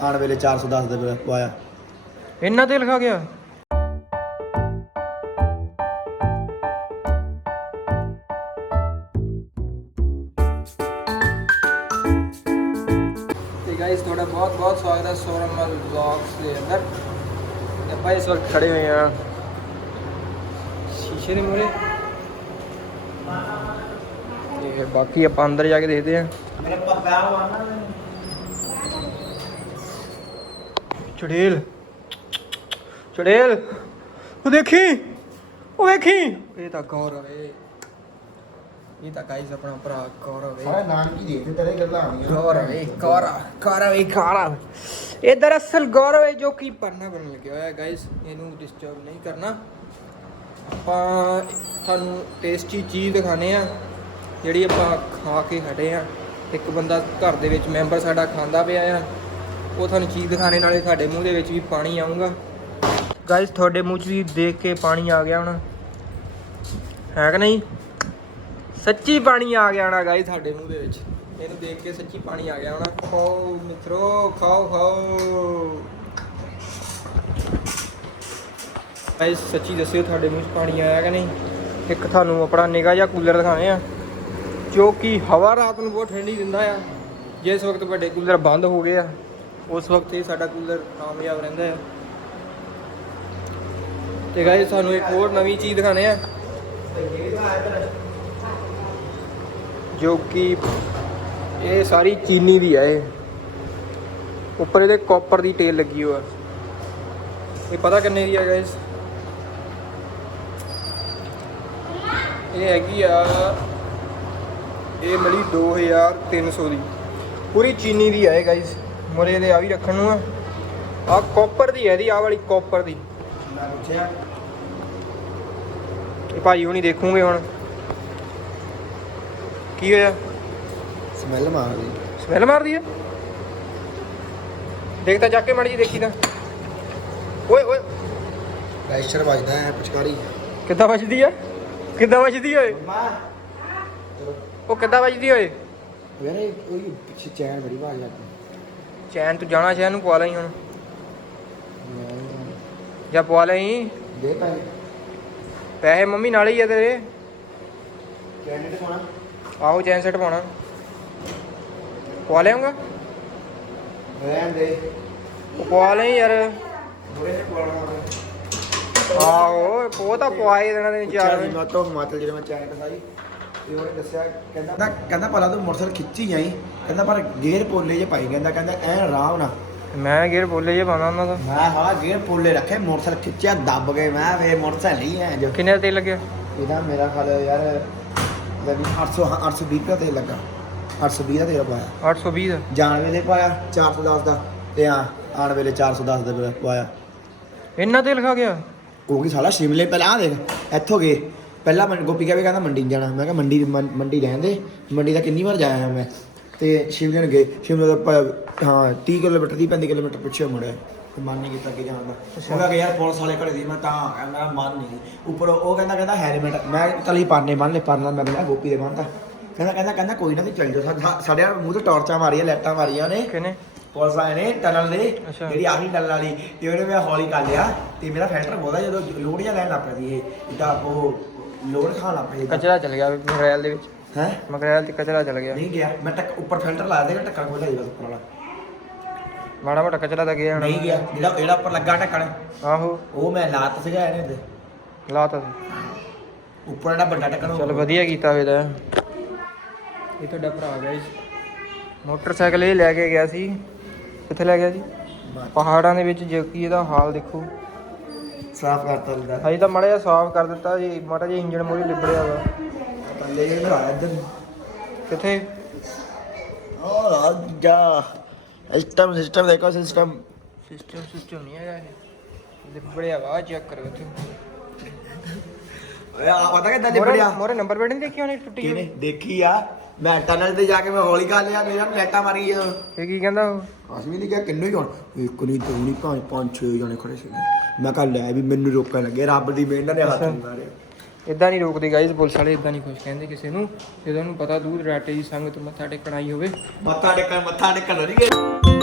ਆਣ ਵੇਲੇ 410 ਦੇ ਪਵਾਇਆ। ਇੰਨਾ ਗਿਆ? ਤੇ ਗਾਇਸ ਤੁਹਾਡਾ ਬਹੁਤ ਬਹੁਤ ਸਵਾਗਤ ਹੈ ਸੋਰਮਲ ਵਲੌਗਸ ਦੇ ਅੰਦਰ। ਤੇ ਆਪਾਂ ਇਸ ਵਕਤ ਖੜੇ ਹੋਏ ਆ ਸ਼ੀਸ਼ੇ ਦੇ ਮੂਹਰੇ। ਤੇ ਬਾਕੀ ਆਪਾਂ ਅੰਦਰ ਜਾ ਕੇ ਦੇਖਦੇ ਆ ਮੇਰੇ ਪੱਪਾ ਵਾਣਾ ਚੜੇਲ। ਚੜੇਲ। ਉਹ ਦੇਖੀ? ਉਹ ਵੇਖੀ? ਇਹ ਤਾਂ ਗੌਰਵ ਏ ਇਹ ਤਾਂ ਗਾਇਸ ਆਪਣਾ ਭਰਾ ਗੌਰਵ ਏ ਸਾਰੇ ਨਾਮ ਕੀ ਦੇਖਦੇ ਤੇਰੇ ਗੱਲਾਂ ਆਣੀਆਂ ਗੌਰਵ ਏ ਗੌਰਵ ਗੌਰਵ ਏ ਗੌਰਵ ਇਹ ਦਰਅਸਲ ਗੌਰਵ ਹੈ ਜੋ ਕਿ ਪਰਨਾ ਬਣਨ ਲੱਗਿਆ ਹੋਇਆ ਗਾਇਸ ਇਹਨੂੰ ਡਿਸਟਰਬ ਨਹੀਂ ਕਰਨਾ। ਆਪਾਂ ਤੁਹਾਨੂੰ ਟੇਸਟੀ ਚੀਜ਼ ਦਿਖਾਣੇ ਆ ਜਿਹੜੀ ਆਪਾਂ ਖਾ ਕੇ ਹਟੇ ਆ ਇੱਕ ਬੰਦਾ ਘਰ ਦੇ ਵਿੱਚ ਮੈਂਬਰ ਸਾਡਾ ਖਾਂਦਾ ਪਿਆ ਆ। ਉਹ ਤੁਹਾਨੂੰ ਚੀਜ਼ ਦਿਖਾਣੇ ਨਾਲੇ ਸਾਡੇ ਮੂੰਹ ਦੇ ਵਿੱਚ ਵੀ ਪਾਣੀ ਆਊਗਾ। ਗਾਇਸ ਤੁਹਾਡੇ ਮੂੰਹ 'ਚ ਵੀ ਦੇਖ ਕੇ ਪਾਣੀ ਆ ਗਿਆ ਹੁਣ। ਹੈ ਕਿ ਨਹੀਂ? ਸੱਚੀ ਪਾਣੀ ਆ ਗਿਆ ਹੋਣਾ ਗਾਇਸ ਸਾਡੇ ਮੂੰਹ ਦੇ ਵਿੱਚ। ਇਹਨੂੰ ਦੇਖ ਕੇ ਸੱਚੀ ਪਾਣੀ ਆ ਗਿਆ ਹੋਣਾ। ਖਾਓ ਮਿੱਤਰੋ, ਖਾਓ ਖਾਓ। ਗਾਇਸ ਸੱਚੀ ਦੱਸਿਓ ਤੁਹਾਡੇ ਮੂੰਹ 'ਚ ਪਾਣੀ ਆਇਆ ਕਿ ਨਹੀਂ? ਇੱਕ ਤੁਹਾਨੂੰ ਆਪਣਾ ਨਿਗਾਹ ਜਿਹਾ ਕੂਲਰ ਦਿਖਾਣੇ ਆ। ਜੋ ਕਿ ਹਵਾ ਰਾਤ ਨੂੰ ਬਹੁਤ ਠੰਡੀ ਦਿੰਦਾ ਆ। ਜਿਸ ਵਕਤ ਵੱਡੇ ਕੂਲਰ ਬੰਦ ਹੋ ਗਏ ਆ। ਉਸ ਵਕਤ ਇਹ ਸਾਡਾ ਕੂਲਰ ਕਾਮਯਾਬ ਰਹਿੰਦਾ ਆ। ਤੇ ਗਾਇਸ ਸਾਨੂੰ ਇੱਕ ਹੋਰ ਨਵੀਂ ਚੀਜ਼ ਦਿਖਾਣੇ ਆ। ਜੋ ਕਿ ਇਹ ਸਾਰੀ ਚੀਨੀ ਦੀ ਆ ਇਹ। ਉੱਪਰ ਇਹਦੇ ਕਾਪਰ ਦੀ ਟੇਲ ਲੱਗੀ ਹੋਆ ਇਹ ਪਤਾ ਕਿੰਨੇ ਦੀ ਆ ਗਾਇਸ ਇਹ ਹੈਗੀ ਆ, ਇਹ ਮਿਲੀ 2300 ਦੀ। ਪੂਰੀ ਚੀਨੀ ਦੀ ਆ ਇਹ ਗਾਇਸ ਮੁਰੇ ਦੇ ਆ ਵੀ ਰੱਖਣ ਨੂੰ ਆ। ਆ ਕਾਪਰ ਦੀ ਹੈ ਇਹਦੀ ਆ ਵਾਲੀ ਕਾਪਰ ਦੀ। ਮੈਂ ਪੁੱਛਿਆ ਇਹ ਭਾਜੀ ਹੁਣੀ ਦੇਖੂਗੇ ਹੁਣ। ਕੀ ਹੋਇਆ? ਸਮੈਲ ਮਾਰਦੀ। ਸਮੈਲ ਮਾਰਦੀ ਹੈ ਦੇਖ ਤਾਂ ਜਾ ਕੇ ਮਾੜੀ ਜੀ ਦੇਖੀ ਤਾਂ। ਓਏ ਓਏ। ਪ੍ਰੈਸ਼ਰ ਵੱਜਦਾ ਹੈ ਪਚਕਾਰੀ। ਕਿੱਦਾਂ ਵੱਜਦੀ ਆ? ਕਿੱਦਾਂ ਵੱਜਦੀ ਓਏ ਮਾਂ ਉਹ ਕਿੱਦਾਂ ਵੱਜਦੀ ਓਏ ਵੇਰੇ ਉਹ ਪਿੱਛੇ ਚੈਨ ਬੜੀ ਵਾਜ ਲੱਗਦੀ ਚੈਨ ਤੂੰ ਜਾਣਾ ਸ਼ਹਿਰ ਨੂੰ ਪਵਾ ਲਈ ਹੁਣ। ਜਾਂ ਪਵਾ ਲਈ? ਦੇ ਪੈ ਪੈਸੇ ਮੰਮੀ ਨਾਲ ਹੀ ਆ ਤੇਰੇ। ਕੈਂਡੀਡੇਟ ਕੋਣਾ ਆਹੋ ਚੈਨ ਸੈੱਟ ਪਾਉਣਾ। ਪਵਾ ਲਿਆਉਂਗਾ ਰਹਿਣ ਦੇ। ਪਵਾ ਲਈ ਯਾਰ। ਬੁਰੇ ਨੇ ਕੋਣਾ ਆਹੋ ਉਹ ਤਾਂ ਪਵਾ ਹੀ ਦੇਣਾ ਤੈਨੂੰ ਚਾਰ ਚਾਰ। ਵਜੇ ਮੈਂ ਤੋਂ ਹਿਮਾਚਲ ਜਿਹੜੇ ਮੈਂ ਚੈਨ ਕਸਾਈ ਤੇ ਉਹਨੇ ਦੱਸਿਆ ਕਹਿੰਦਾ ਕਹਿੰਦਾ ਭਲਾ ਤੂੰ ਮੋਟਰਸਾਈਕਲ ਖਿੱਚੀ ਜਾਈ। ਕਹਿੰਦਾ ਪਰ ਗੇਅਰ ਪੋਲੇ ਜੇ ਪਾਈ ਕਹਿੰਦਾ ਕਹਿੰਦਾ ਐ ਆਰਾਮ ਨਾਲ। ਮੈਂ ਗੇਰ ਬੋਲੇ ਜੇ ਪਾਉਣਾ ਉਹਨਾਂ ਦਾ ਮੈਂ ਹਾਂ ਗੇਅਰ ਪੋਲੇ ਰੱਖੇ ਮੋਟਰਸਾਈਕਲ ਖਿੱਚਿਆ ਦੱਬ ਗਏ। ਮੈਂ ਵੇ ਮੋਟਰਸਾਈਕਲ ਨਹੀਂ ਹੈ ਜੋ। ਕਿੰਨੇ ਦਾ ਤੇਲ ਲੱਗਿਆ? ਇਹਦਾ ਮੇਰਾ ਖਿਆਲ ਯਾਰ ਲੱਗੀ 800 ਹਾਂ, 820 ਰੁਪਏ ਤੇ ਲੱਗਾ। 820 ਦਾ ਤੇਰਾ ਪਾਇਆ। 820 ਦਾ? ਜਾਣ ਵੇਲੇ ਪਾਇਆ 410 ਦਾ। ਤੇ ਆ ਆਣ ਵੇਲੇ 410 ਦਾ ਪਾਇਆ। ਇੰਨਾ ਤੇਲ ਖਾ ਗਿਆ? ਉਹ ਕੀ ਸਾਲਾ ਸ਼ਿਮਲੇ ਪਹਿਲਾਂ ਆ ਦੇਖ ਇੱਥੋਂ ਗਏ ਪਹਿਲਾਂ ਮੈਂ ਗੋਪੀ ਕਹੇ ਕਹਿੰਦਾ ਮੰਡੀ ਜਾਣਾ। ਮੈਂ ਕਿਹਾ ਮੰਡੀ ਮੰਡੀ ਰਹਿਣ ਦੇ। ਮੰਡੀ ਦਾ ਕਿੰਨੀ ਵਾਰ ਜਾਇਆ ਮੈਂ। ਤੇ ਸ਼ਿਮਲੇ ਨੂੰ ਗਏ। ਸ਼ਿਮਲੇ ਦਾ ਹਾਂ 30 ਕਿਲੋਮੀਟਰ ਦੀ 35 ਕਿਲੋਮੀਟਰ ਪਿੱਛੇ ਮੁੜਿਆ ਤੇ ਮਨ ਨਹੀਂ ਕੀਤਾ ਕਿ ਜਾਣ ਦਾ। ਉਹ ਕਹਿੰਦਾ ਕਿ ਯਾਰ ਪੁਲਿਸ ਵਾਲੇ ਘਰੇ ਦੀ। ਮੈਂ ਤਾਂ ਆ ਗਿਆ। ਮੇਰਾ ਮਨ ਨਹੀਂ ਉੱਪਰ ਉਹ ਕਹਿੰਦਾ ਕਹਿੰਦਾ ਹੈਲਮਟ। ਮੈਂ ਚਲੀ ਪਾਣੇ ਬੰਨ ਲੈ ਪਰਨਾ ਮੈਂ ਕਹਿੰਦਾ ਗੋਪੀ ਦੇ ਬੰਨਦਾ ਕਹਿੰਦਾ ਕਹਿੰਦਾ ਕਹਿੰਦਾ ਕੋਈ ਨਾ ਤੇ ਚੱਲ ਸਾ- ਸਾਡੇ ਮੂੰਹ ਤੇ ਟਾਰਚਾਂ ਮਾਰੀਆਂ ਲਾਈਟਾਂ ਮਾਰੀਆਂ ਨੇ ਕਿਨੇ ਪੁਲਿਸ ਵਾਲੇ ਨੇ ਟਨਲ ਦੇ ਅੱਛਾ। ਜਿਹੜੀ ਆਹੀ ਟਨਲ ਵਾਲੀ ਤੇ ਉਹਨੇ ਮੈਂ ਹੌਲੀ ਕਰ ਲਿਆ ਤੇ ਮੇਰਾ ਫਿਲਟਰ ਬੋਲਦਾ ਜਦੋਂ ਲੋਡ ਜਾਂ ਲੈਣ ਲੱਗ ਪਿਆ ਸੀ ਇਹ ਜਿੱਦਾਂ ਉਹ ਲੋਡ ਖਾਣ ਲੱਗ ਪਿਆ ਕਚਰਾ ਚਲ ਗਿਆ ਮਗਰੈਲ ਦੇ ਵਿੱਚ। ਹੈ? ਮਗਰੈਲ ਤੇ ਕਚਰਾ ਚਲ ਗਿਆ। ਨਹੀਂ ਗਿਆ ਮੈਂ ਟੱਕ ਉੱਪਰ ਫਿਲਟਰ ਲਾ ਦੇਗਾ ਢੱਕਣ ਖੋਲ੍ਹ ਜਾਈਦਾ ਉੱਪਰ ਵਾਲਾ। ਮਾੜਾ ਮੋਟਾ ਕਚਰਾ ਤਾਂ ਗਿਆ ਹੋਣਾ। ਨਹੀਂ ਗਿਆ ਜਿਹੜਾ ਜਿਹੜਾ ਉੱਪਰ ਲੱਗਾ ਢੱਕਣ ਆਹੋ। ਉਹ ਮੈਂ ਲਾਤ ਸੀਗਾ ਇਹਨੇ ਤੇ। ਲਾਤਾ ਉੱਪਰ ਜਿਹੜਾ ਵੱਡਾ ਉਹ- ਚਲ ਵਧੀਆ ਕੀਤਾ ਹੋਇਆ ਤਾਂ ਇਹ ਤੁਹਾਡਾ ਭਰਾ ਗਾਇਸ ਮੋਟਰਸਾਈਕਲ ਇਹ ਲੈ ਕੇ ਗਿਆ ਸੀ। ਕਿੱਥੇ ਲੈ ਗਿਆ ਸੀ ਪਹਾੜਾਂ ਦੇ ਵਿੱਚ ਜੋ ਕਿ ਇਹਦਾ ਹਾਲ ਦੇਖੋ। ਸਾਫ਼ ਕਰਤਾ ਲਿਆ ਅਜੇ ਤਾਂ ਮਾੜਾ ਜਿਹਾ ਸਾਫ਼ ਕਰ ਦਿੱਤਾ ਜੀ ਮਾੜਾ ਜਿਹਾ ਇੰਜਣ ਮੋਰੀ ਲਿਬੜਿਆ ਵਾ। ਪੱਲੇ ਭਰਾ ਇੱਧਰ। ਕਿੱਥੇ? ਉਹ ਆ ਜਾ ਸਿਸਟਮ ਸਿਸਟਮ ਦੇਖੋ ਸਿਸਟਮ। ਸਿਸਟਮ ਸਿਸਟਮ ਨਹੀਂ ਹੈਗਾ ਇਹ। ਲਿਬੜਿਆ ਵਾ ਚੈੱਕ ਕਰੋ ਇੱਥੇ। ਆ ਪਤਾ ਕਿੱਦਾਂ ਮੋਰੇ ਲਿਬੜਿਆ? ਮੋਰੇ ਨੰਬਰ ਪਲੇਟ ਨਹੀਂ ਦੇਖੀ ਉਹਨੇ ਟੁੱਟੀ ਕਿਹਨੇ? ਹੋਈ? ਦੇਖੀ ਆ। ਮੈਂ ਟਨਲ ਤੇ ਜਾ ਕੇ ਮੈਂ ਹੌਲੀ ਕਰ ਲਿਆ ਮੇਰਾ ਲੈਟਾ ਮਾਰੀ ਜਦੋਂ ਇਹ ਕੀ ਕਹਿੰਦਾ ਉਹ? ਅਸਮੀ ਨੇ ਕਿਹਾ ਕਿੰਨੇ ਹੀ ਹੋਣ? ਇੱਕ ਨਹੀਂ ਦੋ ਨਹੀਂ ਪੰਜ ਪੰਜ ਛੇ ਜਣੇ ਖੜੇ ਸੀ। ਮੈਂ ਕਿਹਾ ਲੈ ਵੀ ਮੈਨੂੰ ਰੋਕਣ ਲੱਗੇ ਰੱਬ ਦੀ ਮਿਹਰ ਨੇ ਹੱਥ ਇਦਾਂ ਨਹੀਂ ਰੋਕਦੇ ਗਾਇਸ ਪੁਲਿਸ ਵਾਲੇ ਇਦਾਂ ਨਹੀਂ ਕੁਝ ਕਹਿੰਦੇ ਕਿਸੇ ਨੂੰ। ਜਦੋਂ ਉਹਨੂੰ ਪਤਾ ਦੂਰ ਰਾਟੇ ਦੀ ਸੰਗਤ ਮੱਥਾ ਟੇਕਣ ਆਈ ਹੋਵੇ। ਮੱਥਾ ਟੇਕਣ ਮੱਥਾ ਟੇਕਣ ਨਹੀਂ ਗਏ